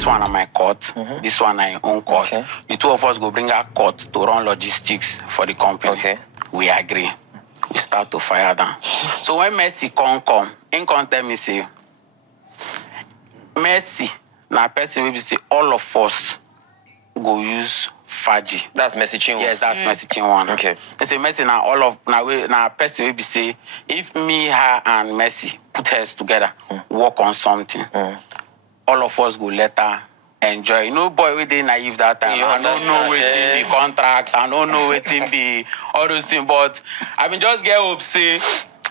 this one on my court, this one on your own court. Okay. The two of us go bring our court to run logistics for the company. Okay. We agree. We start to fire down. So when Mercy come, in come tell me say, Mercy, now person will be say all of us go use Faji. That's MERCY CHINWO. Yes, that's MERCY CHINWO. Okay. They say Mercy now all of now person will be say if me, her, and Mercy put heads together, work on something, all of us go later enjoy. You know, boy, we dey naive that time. I don't know waiting the contract. I don't know waiting the all those things. But I mean, just get hope say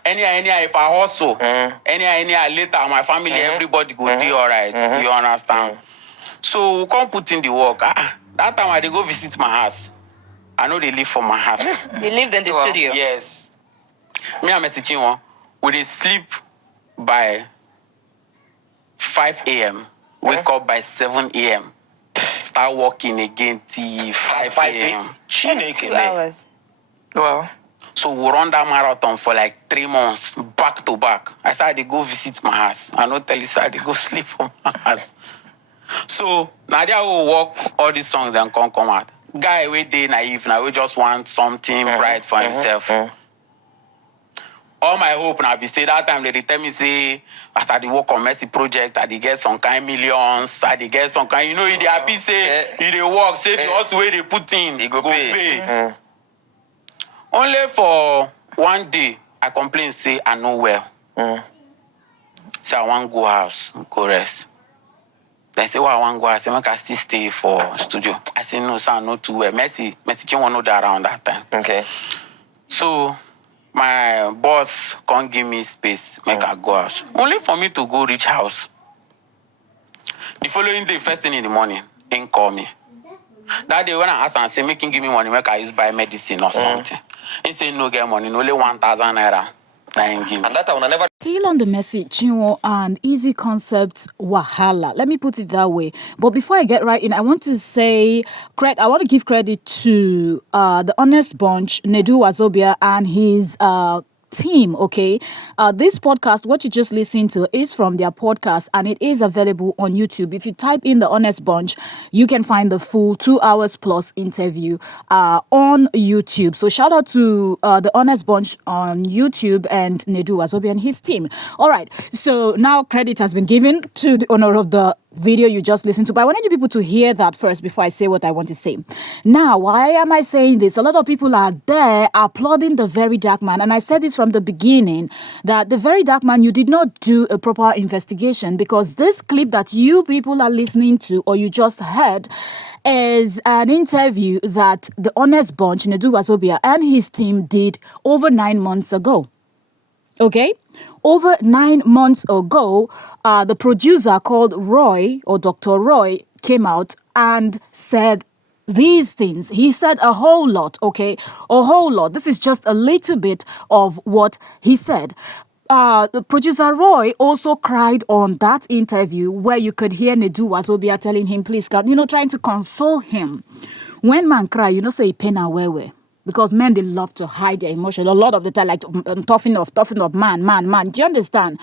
anyhow, if I hustle, anyhow later, my family, everybody go do all right. You understand? So we can't put in the work. That time I dey go visit my house. I know they live for my house. You lived in the studio? Yes. Me and MERCY CHINWO, we dey sleep by 5 a.m. Wake up by 7 a.m. Start working again till 5 a.m. 2 hours. Wow. So we run that marathon for like 3 months, back to back. I said they go visit my house. I not tell you, so they go sleep for my house. So now they will work all these songs and come out. Guy, we day naive now. We just want something bright for himself. All my hope now be say that time they tell me say after the work on Mercy project, I dey get some kind millions, I dey get some kind, you know, they happy say you dey work, say the also way they put in, He go pay. Only for one day, I complain say I know well. Say I want go house, go rest. They say, well, I want go house, I can still stay for studio. I say no, sir, not too well. MERCY CHINWO know that around that time. Okay. So my boss can't give me space, make I go house. Only for me to go reach house. The following day, first thing in the morning, he call me. That day when I asked him, I say, make him give me money, make I use buy medicine or something. He say, no get money, only 1,000 naira. And that time I never. Still on the MERCY CHINWO and eezee concepts wahala. Let me put it that way. But before I get right in, I want to say, I want to give credit to the Honest Bunch, Nedu Wazobia, and his team. Okay, this podcast, what you just listened to, is from their podcast, and it is available on YouTube. If you type in the Honest Bunch, you can find the full 2 hours plus interview on YouTube. So shout out to the Honest Bunch on YouTube and Nedu Wazobia and his team. All right, so now credit has been given to the owner of the video you just listened to, but I wanted you people to hear that first before I say what I want to say. Now, why am I saying this? A lot of people are there applauding the Very Dark Man, and I said this from the beginning, that the Very Dark Man, you did not do a proper investigation, because this clip that you people are listening to, or you just heard, is an interview that the Honest Bunch, Nedu Wazobia, and his team did over 9 months ago. Okay? Over 9 months ago, the producer called Roy, or Dr. Roy, came out and said these things. He said a whole lot, okay? A whole lot. This is just a little bit of what he said. The producer Roy also cried on that interview, where you could hear Nedu Wazobia telling him, please, God, trying to console him. When man cry, say pain away. Because men, they love to hide their emotion a lot of the time, like toughen up, man. Do you understand?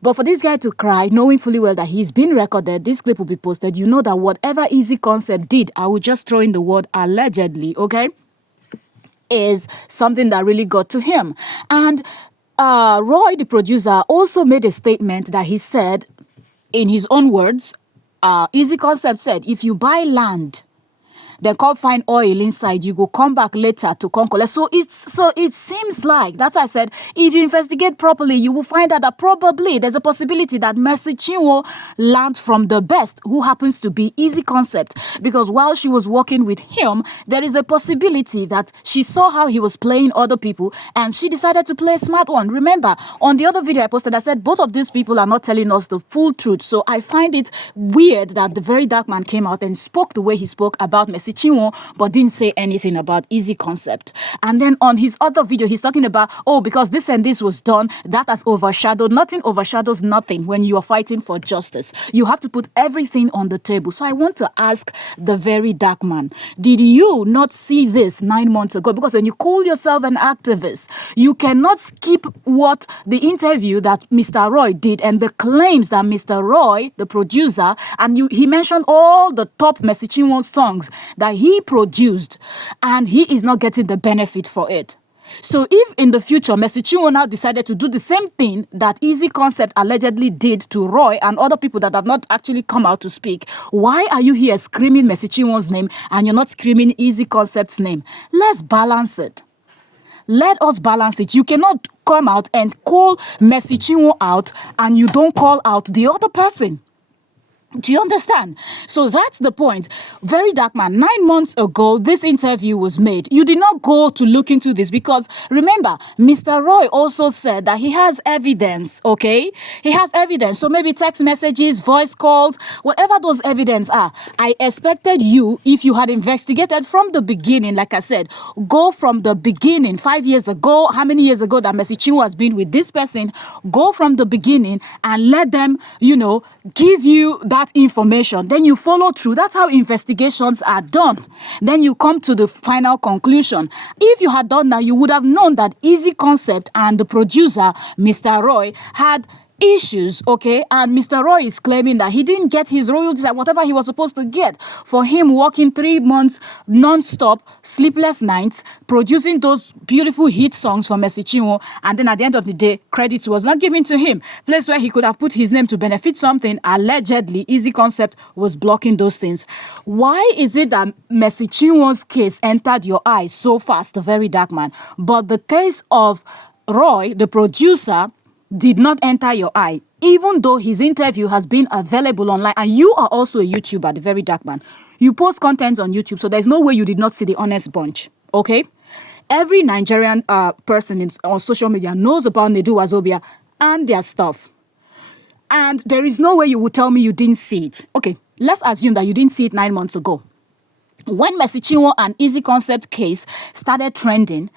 But for this guy to cry, knowing fully well that he's been recorded, this clip will be posted, you know that whatever eezee concept did, I will just throw in the word allegedly, okay, is something that really got to him. And Roy, the producer, also made a statement that he said, in his own words, eezee concept said, if you buy land, then come find oil inside, you go come back later to come collect. So it seems like, that's why I said, if you investigate properly, you will find out that probably there's a possibility that MERCY CHINWO learned from the best, who happens to be eezee concept. Because while she was working with him, there is a possibility that she saw how he was playing other people, and she decided to play a smart one. Remember, on the other video I posted, I said both of these people are not telling us the full truth. So I find it weird that the Very Dark Man came out and spoke the way he spoke about MERCY Mercy Chinwo, but didn't say anything about eezee concept. And then on his other video, he's talking about, oh, because this and this was done, that has overshadowed. Nothing overshadows nothing when you are fighting for justice. You have to put everything on the table. So I want to ask the very dark man, did you not see this 9 months ago? Because when you call yourself an activist, you cannot skip what the interview that Mr. Roy did and the claims that Mr. Roy, the producer, and he mentioned all the top Mercy Chinwo songs that he produced, and he is not getting the benefit for it. So if in the future Mercy Chinwo now decided to do the same thing that eezee concept allegedly did to Roy and other people that have not actually come out to speak, why are you here screaming Mercy Chinwo's name and you're not screaming eezee concept's name? Let's balance it. Let us balance it. You cannot come out and call Mercy Chinwo out and you don't call out the other person. Do you understand? So that's the point. Very dark man, 9 months ago, this interview was made. You did not go to look into this because, remember, Mr. Roy also said that he has evidence, okay? He has evidence. So maybe text messages, voice calls, whatever those evidence are. I expected you, if you had investigated from the beginning, like I said, go from the beginning, 5 years ago, how many years ago that Mercy Chinwo has been with this person, go from the beginning and let them, give you that information. Then you follow through. That's how investigations are done. Then you come to the final conclusion. If you had done that, you would have known that eezee concept and the producer, Mr. Roy, had issues, okay? And Mr. Roy is claiming that he didn't get his royalties at whatever he was supposed to get for him working 3 months non-stop, sleepless nights, producing those beautiful hit songs for Mercy Chinwo, and then at the end of the day, credit was not given to him. Place where he could have put his name to benefit something, allegedly, eezee concept was blocking those things. Why is it that Mercy Chinwo's case entered your eyes so fast, the very dark man, but the case of Roy, the producer, did not enter your eye, even though his interview has been available online, and you are also a YouTuber, the very dark man. You post content on YouTube, so there's no way you did not see the honest bunch, okay? Every Nigerian person on social media knows about Nedu Wazobia and their stuff. And there is no way you would tell me you didn't see it. Okay, let's assume that you didn't see it 9 months ago. When Mercy Chinwo and eezee concept case started trending,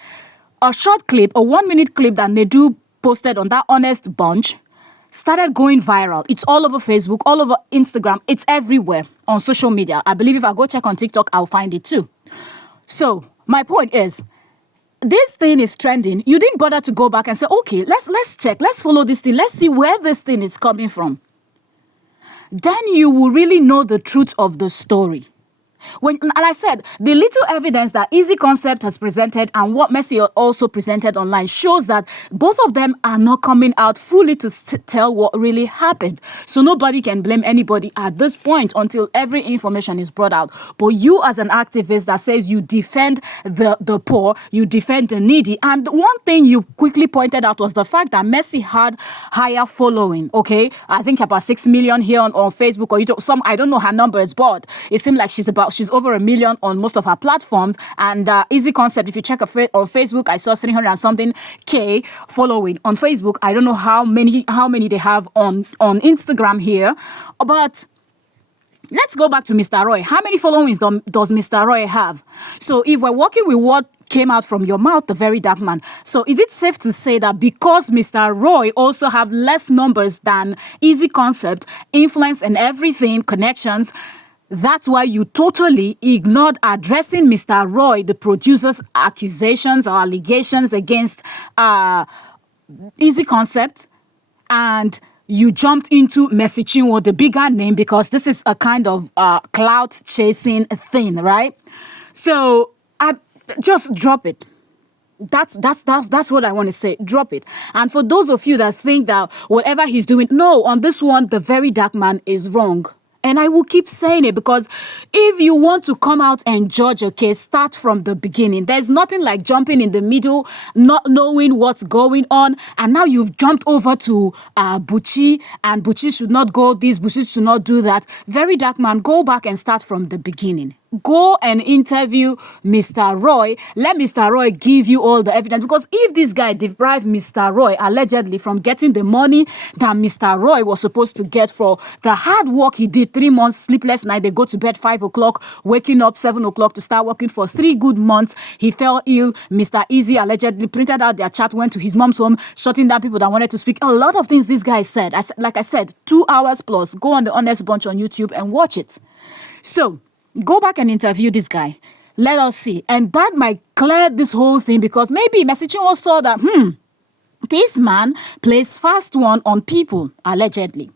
a short clip, a 1-minute clip that Nedu posted on that honest bunch started going viral. It's all over Facebook, all over Instagram. It's everywhere on social media. I believe if I go check on TikTok, I'll find it too. So my point is, this thing is trending. You didn't bother to go back and say, okay, let's check. Let's follow this thing. Let's see where this thing is coming from. Then you will really know the truth of the story. And I said, the little evidence that eezee concept has presented and what Mercy also presented online shows that both of them are not coming out fully to tell what really happened. So nobody can blame anybody at this point until every information is brought out. But you as an activist that says you defend the poor, you defend the needy. And one thing you quickly pointed out was the fact that Mercy had higher following, okay? I think about 6 million here on Facebook or YouTube. I don't know her numbers, but it seemed like she's over 1 million on most of her platforms. And eezee concept, if you check on Facebook, I saw 300 and something K following on Facebook. I don't know how many they have on Instagram here, but let's go back to Mr. Roy. How many followings does Mr. Roy have? So if we're working with what came out from your mouth, the very dark man, so is it safe to say that because Mr. Roy also have less numbers than eezee concept, influence and everything, connections, that's why you totally ignored addressing Mr. Roy, the producer's accusations or allegations against eezee concept, and you jumped into Mercy Chinwo, the bigger name, because this is a kind of clout chasing thing, right? So just drop it. That's what I want to say. Drop it. And for those of you that think that whatever he's doing, no, on this one, the very dark man is wrong. And I will keep saying it because if you want to come out and judge a case, start from the beginning. There's nothing like jumping in the middle, not knowing what's going on. And now you've jumped over to Buchi, and Buchi should not go this, Buchi should not do that. Very dark man, go back and start from the beginning. go and interview Mr. Roy. Let Mr. Roy give you all the evidence. Because if this guy deprived Mr. Roy allegedly from getting the money that Mr. Roy was supposed to get for the hard work he did, 3 months, sleepless night, they go to bed 5 o'clock, waking up 7 o'clock to start working for 3 good months. He fell ill. Mr. Eezee allegedly printed out their chat, went to his mom's home, shutting down people that wanted to speak. A lot of things this guy said. Like I said, 2 hours plus. Go on the Honest Bunch on YouTube and watch it. So, go back and interview this guy. Let us see. And that might clear this whole thing because maybe MERCY CHINWO saw that, this man plays fast one on people, allegedly.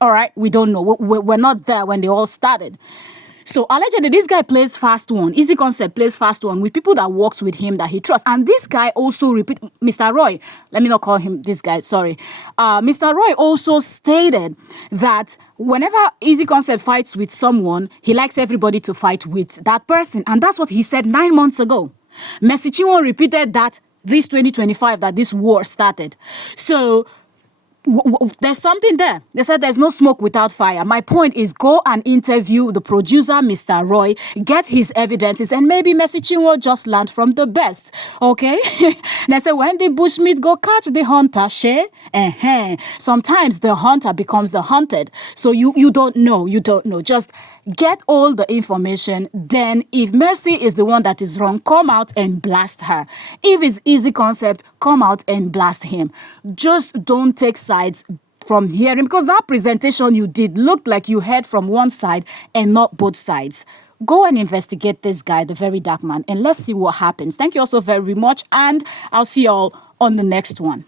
All right, we don't know. We're not there when they all started. So allegedly, this guy plays fast one. Easy Concept plays fast one with people that works with him that he trusts. And this guy also Mr. Roy, let me not call him this guy, sorry. Mr. Roy also stated that whenever Easy Concept fights with someone, he likes everybody to fight with that person. And that's what he said 9 months ago. MERCY CHINWO repeated that this 2025 that this war started. So there's something there. They said there's no smoke without fire. My point is go and interview the producer, Mr. Roy, get his evidences, and maybe MERCY CHINWO just learned from the best. Okay? They say when the bushmeat go catch the hunter, sometimes the hunter becomes the hunted. So you don't know. You don't know. Just get all the information. Then if MERCY is the one that is wrong, come out and blast her. If it's Easy Concept, come out and blast him. Just don't take sides from hearing, because that presentation you did looked like you heard from one side and not both sides. Go and investigate this guy, the very dark man, and let's see what happens. Thank you all so very much, and I'll see you all on the next one.